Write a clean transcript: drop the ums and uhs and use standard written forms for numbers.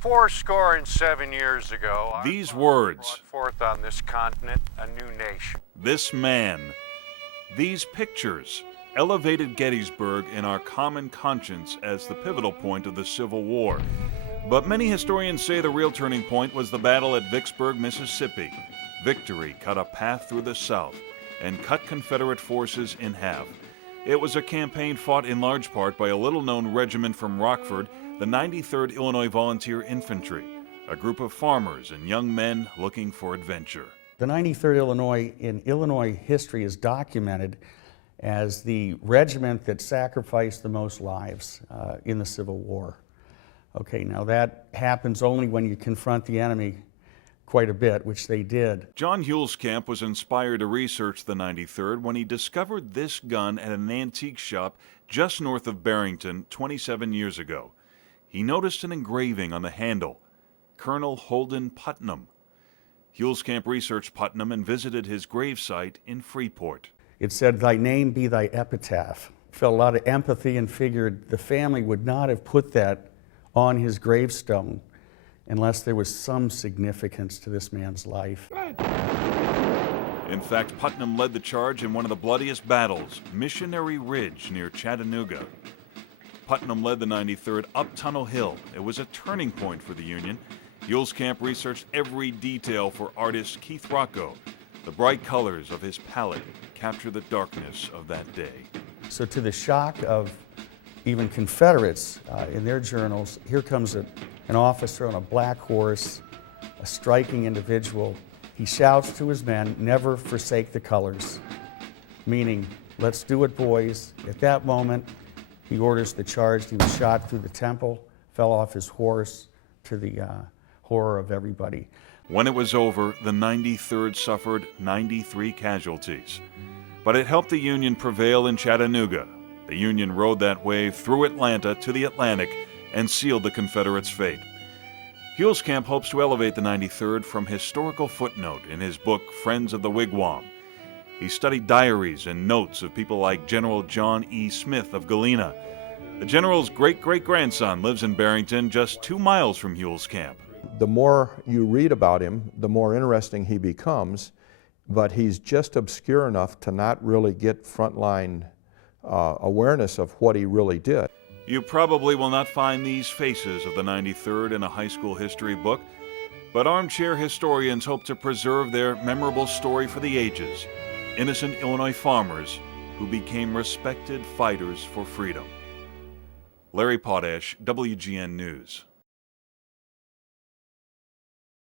Fourscore and 7 years ago, These words, brought forth on this continent a new nation. this man, these pictures elevated Gettysburg in our common conscience as the pivotal point of the Civil War. But many historians say the real turning point was the battle at Vicksburg, Mississippi. Victory cut a path through the South and cut Confederate forces in half. It was a campaign fought in large part by a little-known regiment from Rockford, the 93rd Illinois Volunteer Infantry, a group of farmers and young men looking for adventure. The 93rd Illinois in Illinois history is documented as the regiment that sacrificed the most lives in the Civil War. Okay, now that happens only when you confront the enemy quite a bit, which they did. John Huelskamp was inspired to research the 93rd when he discovered this gun at an antique shop just north of Barrington 27 years ago. He noticed an engraving on the handle, Colonel Holden Putnam. Huelskamp researched Putnam and visited his gravesite in Freeport. It said, "Thy name be thy epitaph." Felt a lot of empathy and figured the family would not have put that on his gravestone unless there was some significance to this man's life. In fact, Putnam led the charge in one of the bloodiest battles, Missionary Ridge near Chattanooga. Putnam led the 93rd up Tunnel Hill. It was a turning point for the Union. Huelskamp researched every detail for artist Keith Rocco. The bright colors of his palette capture the darkness of that day. So to the shock of even Confederates in their journals, here comes an officer on a black horse, a striking individual. He shouts to his men, "Never forsake the colors," meaning, let's do it, boys. At that moment, he orders the charge. He was shot through the temple, fell off his horse, to the horror of everybody. When it was over, the 93rd suffered 93 casualties. But it helped the Union prevail in Chattanooga. The Union rode that wave through Atlanta to the Atlantic and sealed the Confederates' fate. Huelskamp hopes to elevate the 93rd from historical footnote in his book, Friends of the Wigwam. He studied diaries and notes of people like General John E. Smith of Galena. The general's great-great-grandson lives in Barrington, just 2 miles from Huelskamp. The more you read about him, the more interesting he becomes, but he's just obscure enough to not really get frontline awareness of what he really did. You probably will not find these faces of the 93rd in a high school history book, but armchair historians hope to preserve their memorable story for the ages, innocent Illinois farmers who became respected fighters for freedom. Larry Potash, WGN News.